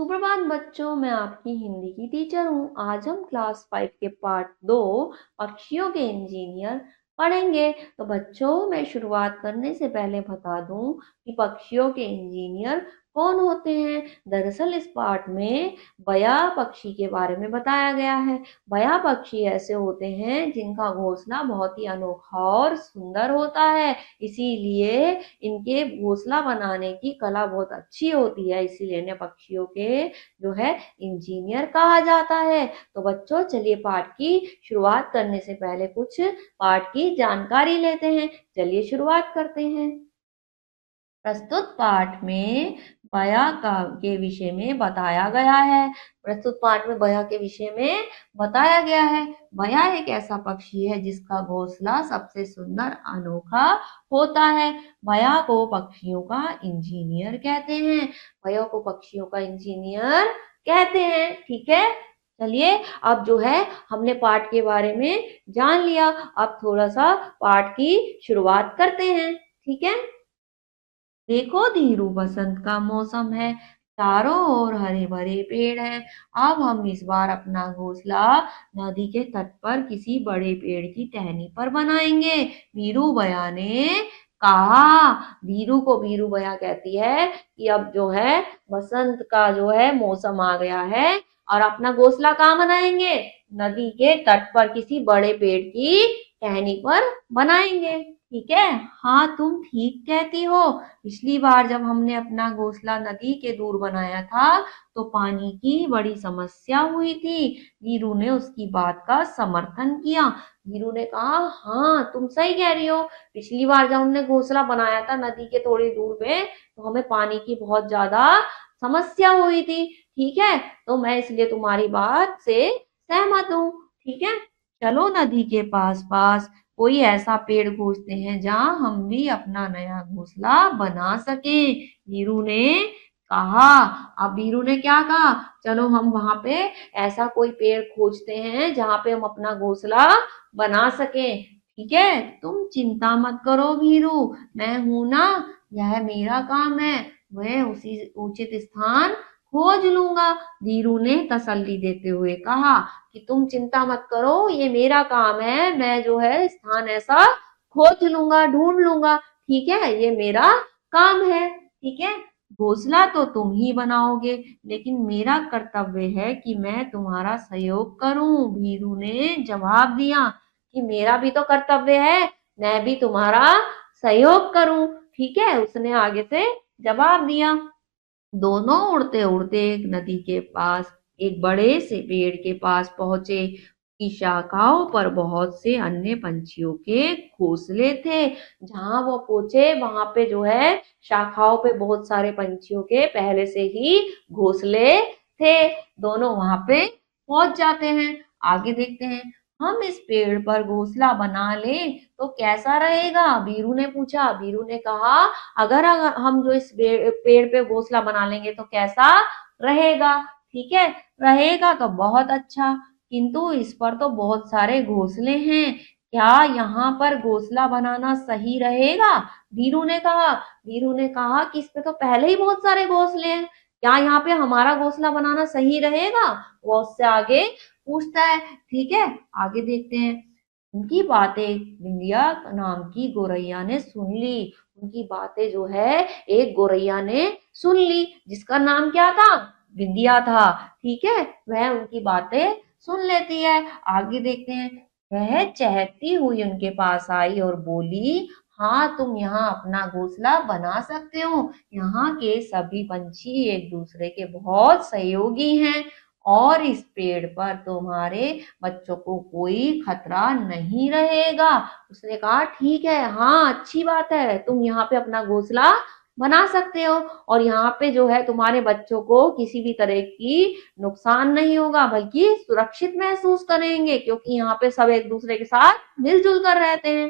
सुप्रभात बच्चों, मैं आपकी हिंदी की टीचर हूँ। आज हम क्लास 5 के पार्ट 2 पक्षियों के इंजीनियर पढ़ेंगे। तो बच्चों, मैं शुरुआत करने से पहले बता दूं कि पक्षियों के इंजीनियर कौन होते हैं। दरअसल इस पार्ट में बया पक्षी के बारे में बताया गया है। बया पक्षी ऐसे होते हैं जिनका घोंसला बहुत ही अनोखा और सुंदर होता है। इसीलिए इनके घोंसला बनाने की कला बहुत अच्छी होती है, इसीलिए इन्हें पक्षियों के जो है इंजीनियर कहा जाता है। तो बच्चों, चलिए पाठ की शुरुआत करने से पहले कुछ पाठ की जानकारी लेते हैं। चलिए शुरुआत करते हैं। प्रस्तुत पाठ में बया का के विषय में बताया गया है। प्रस्तुत पाठ में बया के विषय में बताया गया है। बया एक ऐसा पक्षी है जिसका घोंसला सबसे सुंदर अनोखा होता है। बया को पक्षियों का इंजीनियर कहते हैं। बया को पक्षियों का इंजीनियर कहते हैं। ठीक है। चलिए, अब जो है हमने पाठ के बारे में जान लिया। अब थोड़ा सा पाठ की शुरुआत करते हैं। ठीक है। देखो धीरू, बसंत का मौसम है। चारों ओर हरे भरे पेड़ हैं। अब हम इस बार अपना घोंसला नदी के तट पर किसी बड़े पेड़ की टहनी पर बनाएंगे, वीरू बया ने कहा। वीरू को वीरू बया कहती है कि अब जो है बसंत का जो है मौसम आ गया है और अपना घोंसला कहाँ बनाएंगे? नदी के तट पर किसी बड़े पेड़ की टहनी पर बनाएंगे। ठीक है। हाँ, तुम ठीक कहती हो। पिछली बार जब हमने अपना घोंसला नदी के दूर बनाया था तो पानी की बड़ी समस्या हुई थी। वीरू ने उसकी बात का समर्थन किया। वीरू ने कहा, हाँ तुम सही कह रही हो। पिछली बार जब हमने घोंसला बनाया था नदी के थोड़ी दूर में तो हमें पानी की बहुत ज्यादा समस्या हुई थी। ठीक है। तो मैं इसलिए तुम्हारी बात से सहमत हूँ। ठीक है। चलो नदी के पास पास कोई ऐसा पेड़ खोजते हैं जहां हम भी अपना नया घोंसला बना सकें, वीरू ने कहा। अब वीरू ने क्या कहा? चलो हम वहां पे ऐसा कोई पेड़ खोजते हैं जहां पे हम अपना घोंसला बना सकें। ठीक है। तुम चिंता मत करो वीरू, मैं हूं ना, यह मेरा काम है। मैं उसी उचित स्थान खोज लूंगा, वीरू ने तसल्ली देते हुए कहा कि तुम चिंता मत करो, ये मेरा काम है, मैं जो है स्थान ऐसा खोज लूंगा, ढूंढ लूंगा। ठीक है, ये मेरा काम है। ठीक है। घोंसला तो तुम ही बनाओगे, लेकिन मेरा कर्तव्य है कि मैं तुम्हारा सहयोग करूं, वीरू ने जवाब दिया कि मेरा भी तो कर्तव्य है, मैं भी तुम्हारा सहयोग करूं। ठीक है, उसने आगे से जवाब दिया। दोनों उड़ते उड़ते एक नदी के पास एक बड़े से पेड़ के पास पहुंचे। की शाखाओं पर बहुत से अन्य पंछियों के घोंसले थे। जहां वो पहुंचे वहां पे जो है शाखाओं पे बहुत सारे पंछियों के पहले से ही घोंसले थे। दोनों वहां पे पहुंच जाते हैं। आगे देखते हैं। हम इस पेड़ पर घोंसला बना लें तो कैसा रहेगा? बीरू ने पूछा। बीरू ने कहा, अगर हम जो इस पेड़ पे घोंसला बना लेंगे तो कैसा रहेगा? ठीक है, रहेगा तो बहुत अच्छा, किंतु इस पर तो बहुत सारे घोंसले हैं, क्या यहाँ पर घोंसला बनाना सही रहेगा? वीरू ने कहा। वीरू ने कहा कि इस पे तो पहले ही बहुत सारे घोंसले हैं, क्या यहाँ पे हमारा घोंसला बनाना सही रहेगा? वो उससे आगे पूछता है। ठीक है, आगे देखते हैं। उनकी बातें बिंदिया नाम की गोरैया ने सुन ली। उनकी बातें जो है एक गोरैया ने सुन ली, जिसका नाम क्या था? बिंदिया था। ठीक है, वह उनकी बातें सुन लेती है। आगे देखते हैं। वह चहकती हुई उनके पास आई और बोली, हाँ तुम यहाँ अपना घोंसला बना सकते हो। यहाँ के सभी पंछी एक दूसरे के बहुत सहयोगी हैं और इस पेड़ पर तुम्हारे बच्चों को कोई खतरा नहीं रहेगा। उसने कहा, ठीक है, हाँ अच्छी बात है, तुम यहाँ पे अपना घोंसला बना सकते हो और यहाँ पे जो है तुम्हारे बच्चों को किसी भी तरह की नुकसान नहीं होगा, बल्कि सुरक्षित महसूस करेंगे, क्योंकि यहाँ पे सब एक दूसरे के साथ मिलजुल कर रहते हैं।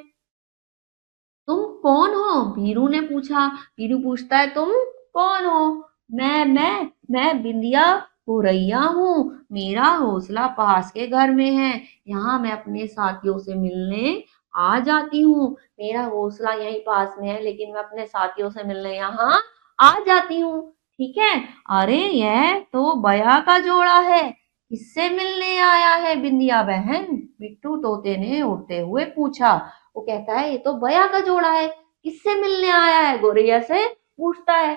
तुम कौन हो? वीरू ने पूछा। वीरू पूछता है, तुम कौन हो? मैं बिंदिया गोरैया हूँ। मेरा घोंसला पास के घर में है। यहाँ मैं अपने साथियों से मिलने आ जाती हूँ। मेरा घोंसला यहीं पास में है, लेकिन मैं अपने साथियों से मिलने यहाँ आ जाती हूँ। ठीक है। अरे यह तो बया का जोड़ा है, किससे मिलने आया है बिंदिया बहन? मिट्टू तोते ने उड़ते हुए पूछा। वो कहता है ये तो बया का जोड़ा है, किससे मिलने आया है? गौरैया से पूछता है।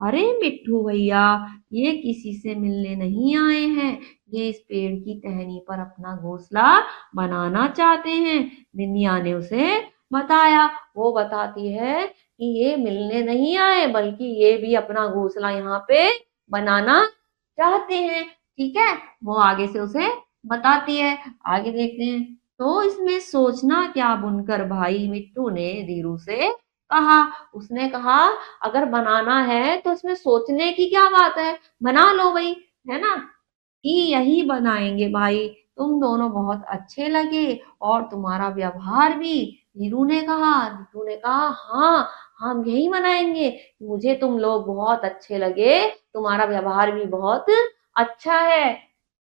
अरे मिट्ठू भैया, ये किसी से मिलने नहीं आए हैं, ये इस पेड़ की टहनी पर अपना घोंसला बनाना चाहते हैं। बिंदिया ने उसे बताया। वो बताती है कि ये मिलने नहीं आए, बल्कि ये भी अपना घोंसला यहाँ पे बनाना चाहते हैं। ठीक है, वो आगे से उसे बताती है। आगे देखते हैं। तो इसमें सोचना क्या, बुनकर भाई, मिट्टू ने धीरू से कहा। उसने कहा अगर बनाना है तो इसमें सोचने की क्या बात है, बना लो भाई, है ना? कि यही बनाएंगे भाई, तुम दोनों बहुत अच्छे लगे और तुम्हारा व्यवहार भी। नीरू ने कहा हाँ, हम यही बनाएंगे, मुझे तुम लोग बहुत अच्छे लगे, तुम्हारा व्यवहार भी बहुत अच्छा है।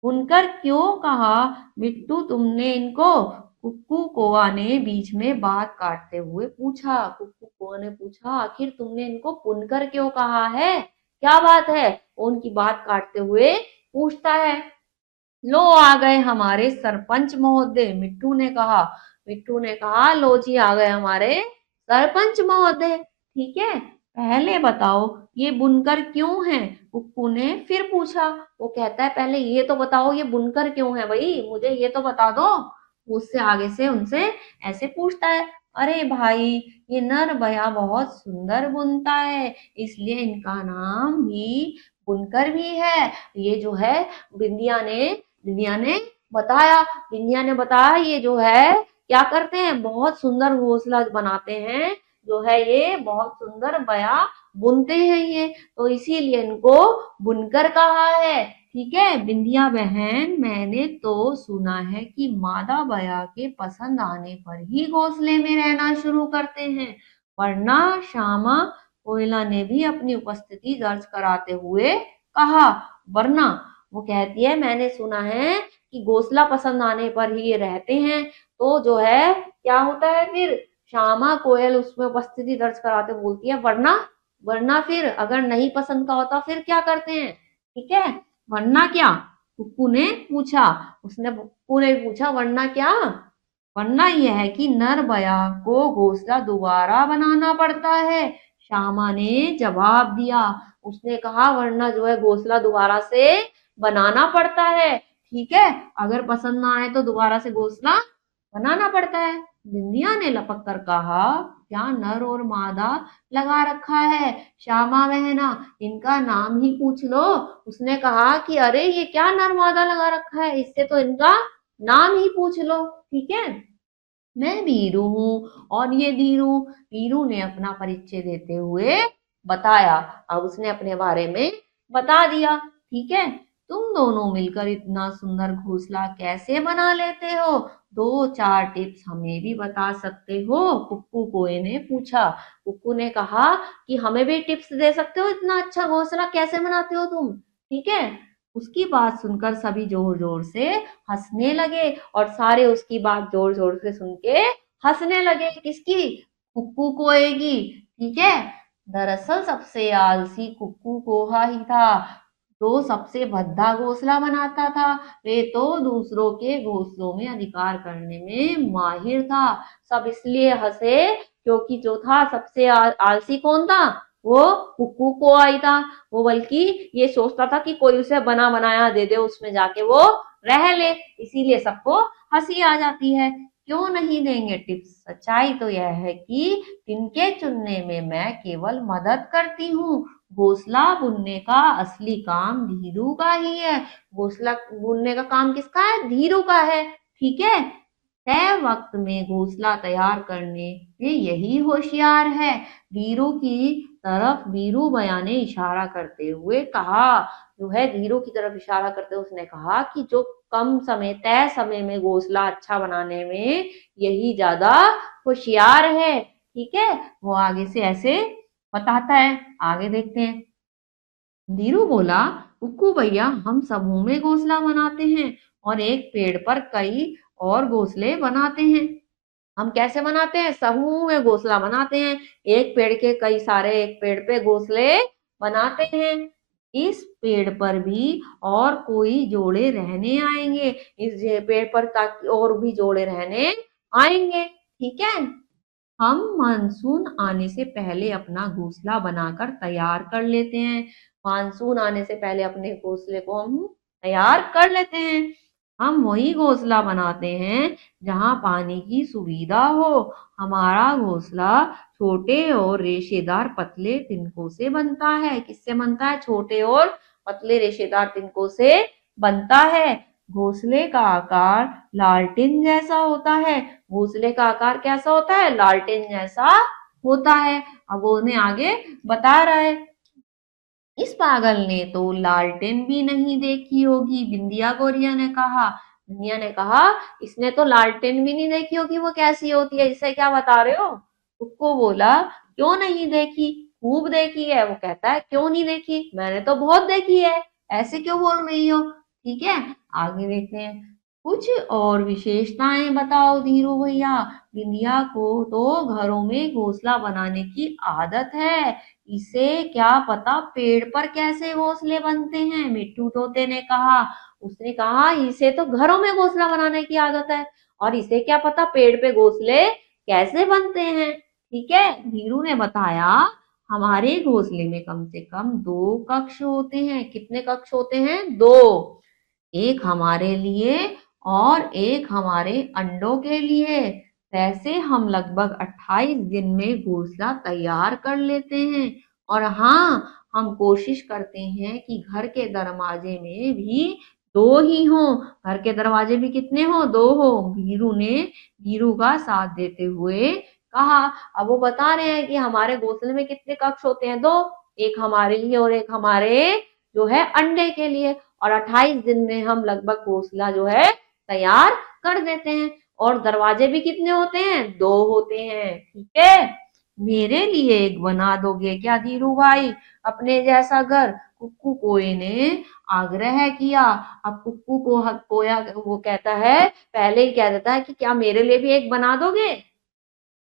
उनकर क्यों कहा। मिट्टू तुमने इनको, कुक्कू कौआ ने बीच में बात काटते हुए पूछा। कुक्कू कौआ ने पूछा आखिर तुमने इनको बुनकर क्यों कहा है, क्या बात है? उनकी बात काटते हुए पूछता है। लो आ गए हमारे सरपंच महोदय, मिट्टू ने कहा लो जी आ गए हमारे सरपंच महोदय। ठीक है, पहले बताओ ये बुनकर क्यों है? कुक्कू ने फिर पूछा। वो कहता है पहले ये तो बताओ ये बुनकर क्यों है भाई, मुझे ये तो बता दो। उससे आगे से उनसे ऐसे पूछता है। अरे भाई, ये नर बया बहुत सुंदर बुनता है, इसलिए इनका नाम भी बुनकर भी है। ये जो है बिंदिया ने बिंदिया ने बताया बिंदिया ने बताया ये जो है क्या करते हैं, बहुत सुंदर घोंसला बनाते हैं, जो है ये बहुत सुंदर बया बुनते हैं ये, तो इसीलिए इनको बुनकर कहा है। ठीक है बिंदिया बहन, मैंने तो सुना है कि मादा बया के पसंद आने पर ही घोंसले में रहना शुरू करते हैं, वरना श्यामा कोयला ने भी अपनी उपस्थिति दर्ज कराते हुए कहा। वरना, वो कहती है मैंने सुना है कि घोंसला पसंद आने पर ही ये रहते हैं, तो जो है क्या होता है फिर, श्यामा कोयल उसमें उपस्थिति दर्ज कराते बोलती है वरना, वरना फिर अगर नहीं पसंद का होता फिर क्या करते हैं? ठीक है, वरना क्या, कुक्कू ने पूछा। कुक्कू ने पूछा वरना क्या? वरना यह है कि नर बया को घोंसला दोबारा बनाना पड़ता है, श्यामा ने जवाब दिया। उसने कहा वरना जो है घोंसला दोबारा से बनाना पड़ता है। ठीक है, अगर पसंद ना आए तो दोबारा से घोंसला बनाना पड़ता है। बिंदिया ने लपक कर कहा क्या नर और मादा लगा रखा है, श्यामा बहना, इनका नाम ही पूछ लो। उसने कहा कि अरे ये क्या नर मादा लगा रखा है, इससे तो इनका नाम ही पूछ लो। ठीक है, मैं वीरू हूँ और ये धीरू। वीरू ने अपना परिचय देते हुए बताया। अब उसने अपने बारे में बता दिया। ठीक है, तुम दोनों मिलकर इतना सुंदर घोंसला कैसे बना लेते हो, दो चार टिप्स हमें भी बता सकते हो? कुक्कू कोए ने पूछा। कुक्कू ने कहा कि हमें भी टिप्स दे सकते हो, इतना अच्छा घोंसला कैसे बनाते हो तुम? ठीक है, उसकी बात सुनकर सभी जोर जोर से हंसने लगे और सारे उसकी बात जोर जोर से सुन के हंसने लगे। किसकी? कुक्कू कोए की। ठीक है, दरअसल सबसे आलसी कुक्कू कोहा ही था, जो सबसे भद्दा घोंसला बनाता था। वे तो दूसरों के घोंसलों में अधिकार करने में माहिर था। सब इसलिए हंसे क्योंकि जो था सबसे आलसी कौन था? वो कुक्कू कोआ ही था। वो बल्कि ये सोचता था कि कोई उसे बना बनाया दे दे, उसमें जाके वो रह ले, इसीलिए सबको हंसी आ जाती है। क्यों नहीं देंगे टिप्स? सच्चाई तो यह है कि तिनके चुनने में मैं केवल मदद करती हूँ, घोंसला बुनने का असली काम धीरू का ही है। घोंसला बुनने का काम किसका है? धीरू का है। ठीक है, तय वक्त में घोंसला तैयार करने में यही होशियार है। धीरू की तरफ वीरू भैया ने इशारा करते हुए कहा। जो है धीरू की तरफ इशारा करते हुए उसने कहा कि जो कम समय, तय समय में घोंसला अच्छा बनाने में यही ज्यादा होशियार है। ठीक है, वो आगे से ऐसे बताता है। आगे देखते हैं। धीरू बोला कुक्कू भैया, हम समूह में घोंसला बनाते हैं और एक पेड़ पर कई और घोंसले बनाते हैं। हम कैसे बनाते हैं? समूह में घोंसला बनाते हैं, एक पेड़ के कई सारे एक पेड़ पे घोंसले बनाते हैं। इस पेड़ पर भी और कोई जोड़े रहने आएंगे, इस पेड़ पर ताकि और भी जोड़े रहने आएंगे। ठीक है, हम मानसून आने से पहले अपना घोंसला बनाकर तैयार कर लेते हैं। मानसून आने से पहले अपने घोंसले को हम तैयार कर लेते हैं। हम वही घोंसला बनाते हैं जहाँ पानी की सुविधा हो। हमारा घोंसला छोटे और रेशेदार पतले तिनकों से बनता है। किससे बनता है? छोटे और पतले रेशेदार तिनकों से बनता है। घोंसले का आकार लालटेन जैसा होता है। घोंसले का आकार कैसा होता है? लालटेन जैसा होता है। अब वो उन्हें आगे बता रहा है। इस पागल ने तो लालटेन भी नहीं देखी होगी, बिंदिया गोरिया ने कहा। बिंदिया ने कहा, इसने तो लालटेन भी नहीं देखी होगी, वो कैसी होती है, इसे क्या बता रहे हो? कुक्कू बोला, क्यों नहीं देखी? खूब देखी है। वो कहता है, क्यों नहीं देखी? मैंने तो बहुत देखी है, ऐसे क्यों बोल रही हो? ठीक है, आगे देखते हैं। कुछ और विशेषताएं बताओ धीरू भैया। बिंदिया को तो घरों में घोंसला बनाने की आदत है, इसे क्या पता पेड़ पर कैसे घोंसले बनते हैं। मिट्टू तोते ने कहा। उसने कहा, इसे तो घरों में घोंसला बनाने की आदत है और इसे क्या पता पेड़ पे घोंसले कैसे बनते हैं। ठीक है, धीरू ने बताया, हमारे घोंसले में कम से कम 2 कक्ष होते हैं। कितने कक्ष होते हैं? 2। एक हमारे लिए और एक हमारे अंडों के लिए। वैसे हम लगभग 28 दिन में घोंसला तैयार कर लेते हैं। और हाँ, हम कोशिश करते हैं कि घर के दरवाजे में भी 2 ही हो। घर के दरवाजे भी कितने हो? 2 हो। वीरू का साथ देते हुए कहा। अब वो बता रहे हैं कि हमारे घोंसले में कितने कक्ष होते हैं? 2। एक हमारे लिए और एक हमारे जो है अंडे के लिए। और 28 दिन में हम लगभग घोंसला जो है तैयार कर देते हैं। और दरवाजे भी कितने होते हैं? 2 होते हैं। ठीक है, मेरे लिए एक बना दोगे क्या धीरू भाई, अपने जैसा घर? कुक्कू कोए ने आग्रह किया। अब कुक्कू को कोया वो कहता है, पहले ही कह देता है कि क्या मेरे लिए भी एक बना दोगे?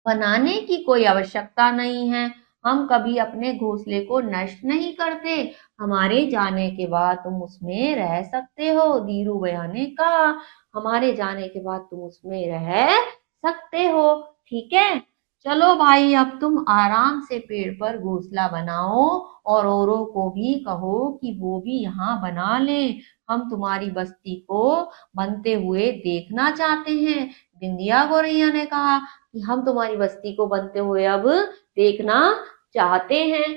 बनाने की कोई आवश्यकता नहीं है, हम कभी अपने घोंसले को नष्ट नहीं करते। हमारे जाने के बाद तुम उसमें रह सकते हो, धीरू भैया ने कहा। हमारे जाने के बाद तुम उसमें रह सकते हो। ठीक है, चलो भाई, अब तुम आराम से पेड़ पर घोंसला बनाओ और औरों को भी कहो कि वो भी यहाँ बना लें। हम तुम्हारी बस्ती को बनते हुए देखना चाहते हैं। बिंदिया गौरैया ने कहा कि हम तुम्हारी बस्ती को बनते हुए अब देखना चाहते हैं।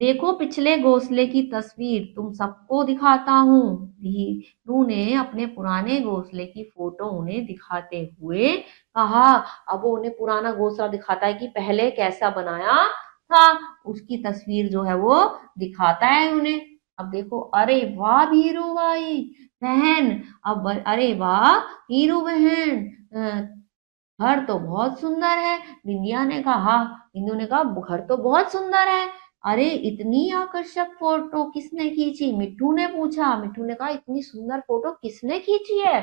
देखो पिछले घोंसले की तस्वीर, तुम सबको दिखाता हूँ। धीरू ने अपने पुराने घोंसले की फोटो उन्हें दिखाते हुए कहा। अब वो उन्हें पुराना घोंसला दिखाता है कि पहले कैसा बनाया था, उसकी तस्वीर जो है वो दिखाता है उन्हें। अब देखो, अरे वाह वीरू भाई बहन, अब अरे वाह वीरू बहन, घर तो बहुत सुंदर है। बिंदिया ने कहा। बिंदु ने कहा, घर तो बहुत सुंदर है। अरे इतनी आकर्षक फोटो किसने खींची? मिट्टू ने पूछा। मिट्टू ने कहा, इतनी सुंदर फोटो किसने खींची है?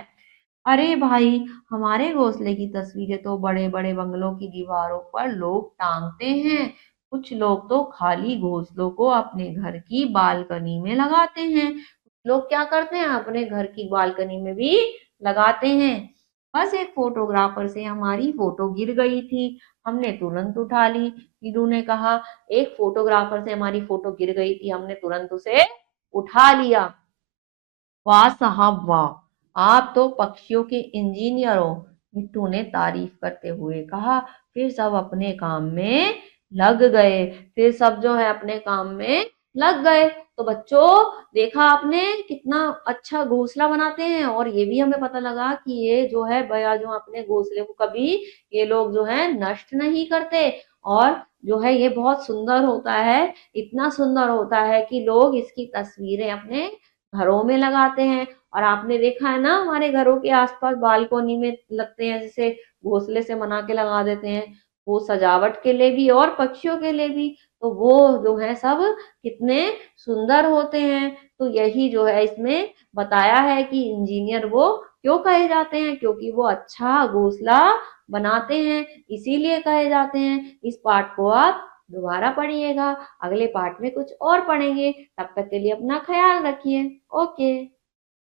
अरे भाई, हमारे घोंसले की तस्वीरें तो बड़े बड़े बंगलों की दीवारों पर लोग टांगते हैं। कुछ लोग तो खाली घोंसलों को अपने घर की बालकनी में लगाते हैं। कुछ लोग क्या करते हैं? अपने घर की बालकनी में भी लगाते हैं। बस एक फोटोग्राफर से हमारी फोटो गिर गई थी, हमने तुरंत उठा ली। वीरू ने कहा, एक फोटोग्राफर से हमारी फोटो गिर गई थी, हमने तुरंत उसे उठा लिया। वाह साहब वाह, आप तो पक्षियों के इंजीनियर हो, मिट्टू ने तारीफ करते हुए कहा। फिर सब अपने काम में लग गए। फिर सब जो है अपने काम में लग गए। तो बच्चों, देखा आपने कितना अच्छा घोंसला बनाते हैं। और ये भी हमें पता लगा कि ये जो है बया जो अपने घोंसले को कभी ये लोग जो है नष्ट नहीं करते। और जो है ये बहुत सुंदर होता है, इतना सुंदर होता है कि लोग इसकी तस्वीरें अपने घरों में लगाते हैं। और आपने देखा है ना, हमारे घरों के आसपास बालकोनी में लगते हैं, जैसे घोंसले से बना के लगा देते हैं, वो सजावट के लिए भी और पक्षियों के लिए भी। तो वो जो है सब कितने सुंदर होते हैं। तो यही जो है इसमें बताया है कि इंजीनियर वो क्यों कहे जाते हैं, क्योंकि वो अच्छा घोंसला बनाते हैं, इसीलिए कहे जाते हैं। इस पाठ को आप दोबारा पढ़िएगा। अगले पार्ट में कुछ और पढ़ेंगे। तब तक के लिए अपना ख्याल रखिए। ओके।